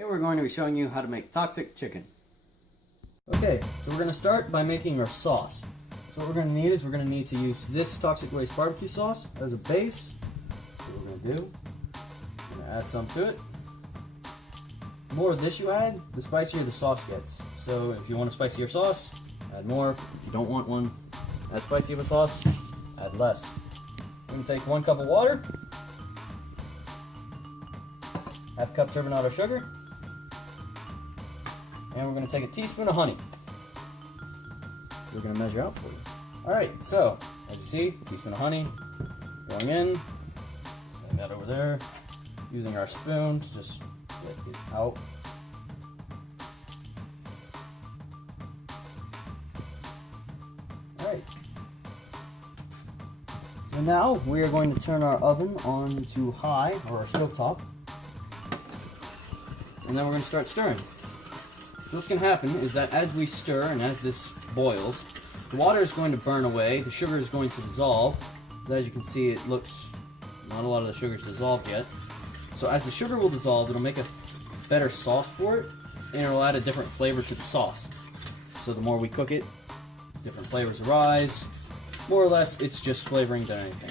Today we're going to be showing you how to make toxic chicken. Okay, so we're going to start by making our sauce. So what we're going to need is we're going to need to use this Toxic Waste barbecue sauce as a base. So what we're going to do, we're going to add some to it. The more of this you add, the spicier the sauce gets. So if you want a spicier sauce, add more. If you don't want one as spicy of a sauce, add less. We're going to take 1 cup of water, half cup turbinado sugar, and we're going to take a teaspoon of honey. We're going to measure out for you. Alright, so as you see, a teaspoon of honey going in. Send that over there. Using our spoon to just get it out. Alright. So now we are going to turn our oven on to high, or our stovetop. And then we're going to start stirring. So what's going to happen is that as we stir and as this boils, the water is going to burn away, the sugar is going to dissolve. As you can see, it looks, not a lot of the sugar is dissolved yet. So as the sugar will dissolve, it'll make a better sauce for it, and it'll add a different flavor to the sauce. So the more we cook it, different flavors arise. More or less, it's just flavoring than anything.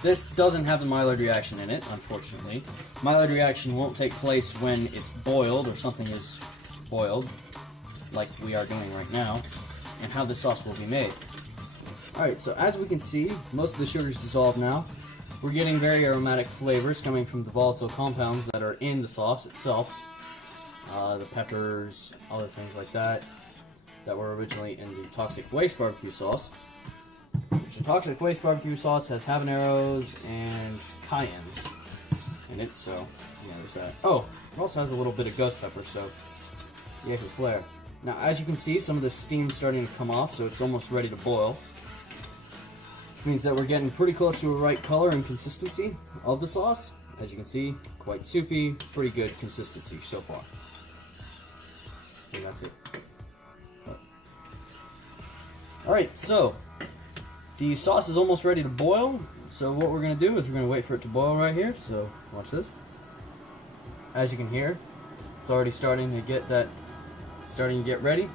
This doesn't have the Maillard reaction in it, unfortunately. Maillard reaction won't take place when it's boiled or something is boiled, like we are doing right now, and how the sauce will be made. Alright, so as we can see, most of the sugar is dissolved now. We're getting very aromatic flavors coming from the volatile compounds that are in the sauce itself. The peppers, other things like that, that were originally in the Toxic Waste barbecue sauce. The Toxic Waste barbecue sauce has habaneros and cayennes in it, so yeah, there's that. Oh, it also has a little bit of ghost pepper, so yeah, for flair. Now, as you can see, some of the steam's starting to come off, so it's almost ready to boil. Which means that we're getting pretty close to a right color and consistency of the sauce. As you can see, quite soupy, pretty good consistency so far. And that's it. Alright, so the sauce is almost ready to boil, so what we're going to do is we're going to wait for it to boil right here, so watch this. As you can hear, it's already starting to get ready. In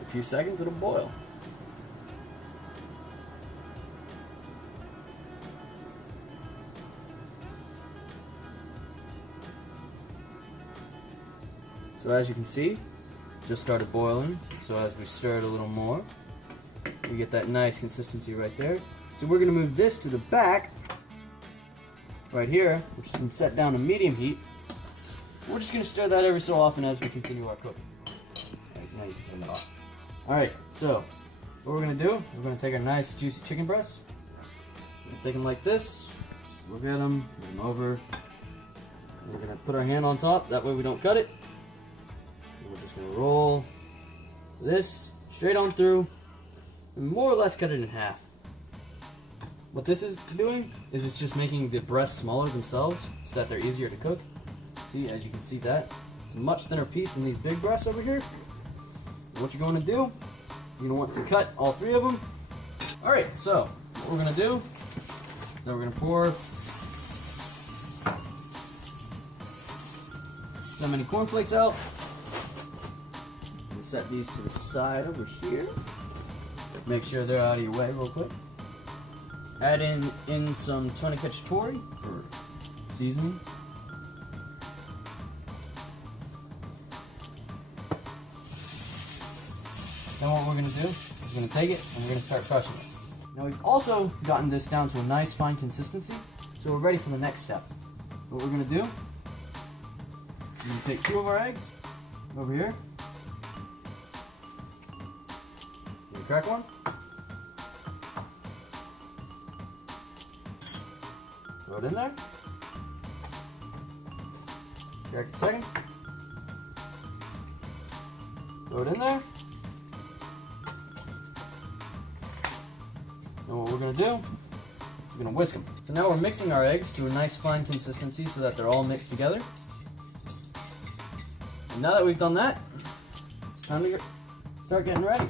a few seconds it'll boil. So as you can see, it just started boiling, so as we stir it a little more, we get that nice consistency right there. So we're going to move this to the back, right here, which has been set down to medium heat. We're just going to stir that every so often as we continue our cooking. Right, now you can turn that off. Alright, so what we're going to do, we're going to take our nice juicy chicken breasts. We're going to take them like this, just look at them, move them over. And we're going to put our hand on top, that way we don't cut it. And we're just going to roll this straight on through, and more or less cut it in half. What this is doing is it's just making the breasts smaller themselves so that they're easier to cook. See, as you can see that, it's a much thinner piece than these big breasts over here. And what you're going to do, you're going to want to cut all 3 of them. Alright, so what we're going to do, then we're going to pour that many cornflakes out. We'll set these to the side over here. Make sure they're out of your way real quick. Add in some tuna cacciatore for seasoning. Then what we're going to do is we're going to take it and we're going to start crushing it. Now we've also gotten this down to a nice fine consistency, so we're ready for the next step. What we're going to do, we're going to take 2 of our eggs over here. We're going to crack one. Throw it in there. Crack the second. Throw it in there. And what we're going to do, we're going to whisk them. So now we're mixing our eggs to a nice fine consistency so that they're all mixed together. And now that we've done that, it's time to start getting ready.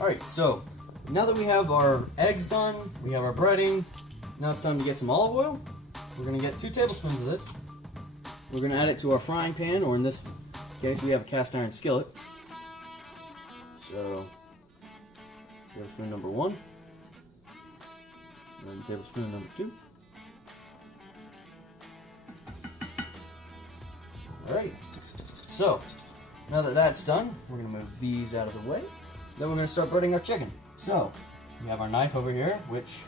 Alright, so now that we have our eggs done, we have our breading, now it's time to get some olive oil. we're going to get 2 tablespoons of this. We're going to add it to our frying pan, or in this case, we have a cast iron skillet. So, tablespoon number 1, and then tablespoon number 2. Alright, so now that that's done, we're going to move these out of the way. Then we're going to start breading our chicken. So, we have our knife over here, which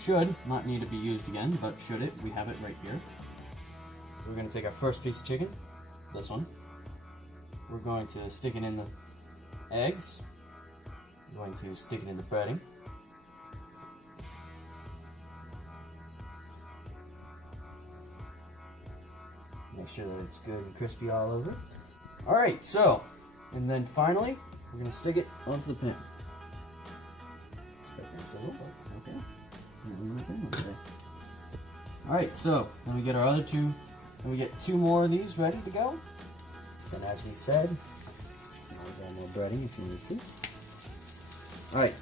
should not need to be used again, but should it, we have it right here. So we're going to take our first piece of chicken, this one. We're going to stick it in the eggs. We're going to stick it in the breading. Make sure that it's good and crispy all over. Alright, so, and then finally, we're going to stick it onto the pan. Expecting a sizzle, but okay. Alright, so, then we get our other 2, and we get 2 more of these ready to go. And as we said, always add more breading if you need to. Alright,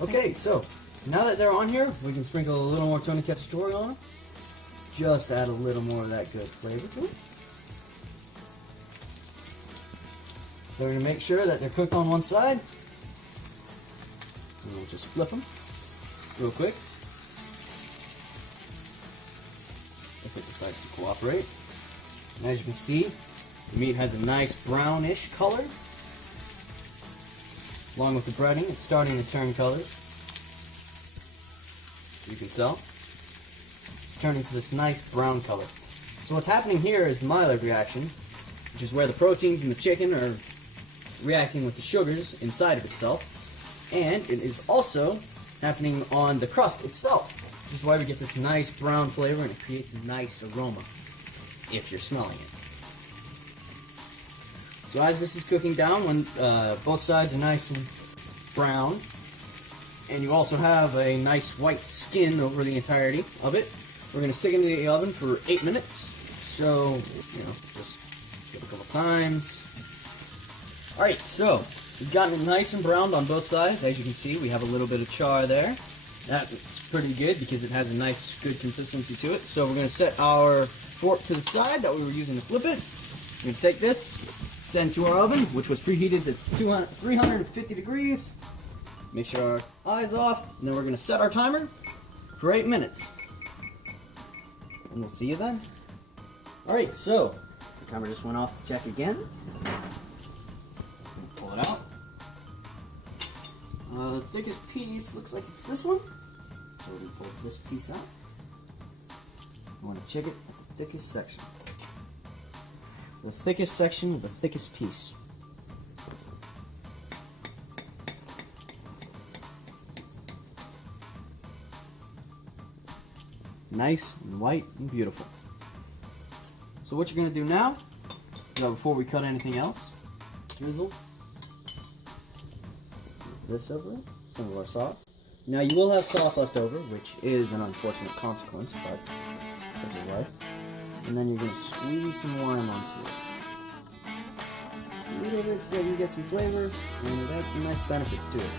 okay, so, now that they're on here, we can sprinkle a little more Tony Cacciatore on. Just add a little more of that good flavor to it. So we're going to make sure that they're cooked on one side. And we'll just flip them real quick. If it decides to cooperate. And as you can see, the meat has a nice brownish color. Along with the breading, it's starting to turn colors. You can tell. It's turning to this nice brown color. So what's happening here is the Maillard reaction, which is where the proteins in the chicken are reacting with the sugars inside of itself, and it is also happening on the crust itself, which is why we get this nice brown flavor, and it creates a nice aroma if you're smelling it. So as this is cooking down, when both sides are nice and brown, and you also have a nice white skin over the entirety of it, we're going to stick it into the oven for 8 minutes. So, just give it a couple times. Alright, so we've gotten it nice and browned on both sides. As you can see, we have a little bit of char there. That's pretty good because it has a nice, good consistency to it. So we're going to set our fork to the side that we were using to flip it. We're going to take this, send to our oven, which was preheated to 350 degrees. Make sure our eye's off, and then we're going to set our timer for 8 minutes. And we'll see you then. Alright, so the timer just went off to check again. Pull it out. The thickest piece looks like it's this one. So we're going to pull this piece out. You want to check it at the thickest section. The thickest section of the thickest piece. Nice and white and beautiful. So what you're going to do now, before we cut anything else, drizzle this over it, some of our sauce. Now you will have sauce left over, which is an unfortunate consequence, but such is life. And then you're going to squeeze some lime onto it. Just a little bit so you get some flavor, and it adds some nice benefits to it.